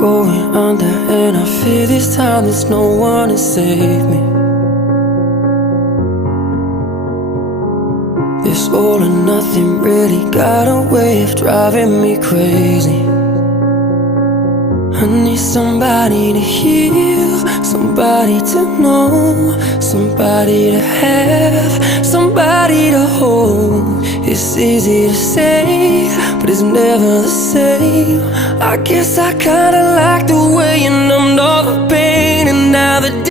going under, and I fear this time there's no one to save me. This all or nothing really got a way of driving me crazy. I need somebody to heal, somebody to know, somebody to have, somebody to hold. It's easy to say, but it's never the same. I guess I kinda like the way you numbed all the pain, and now the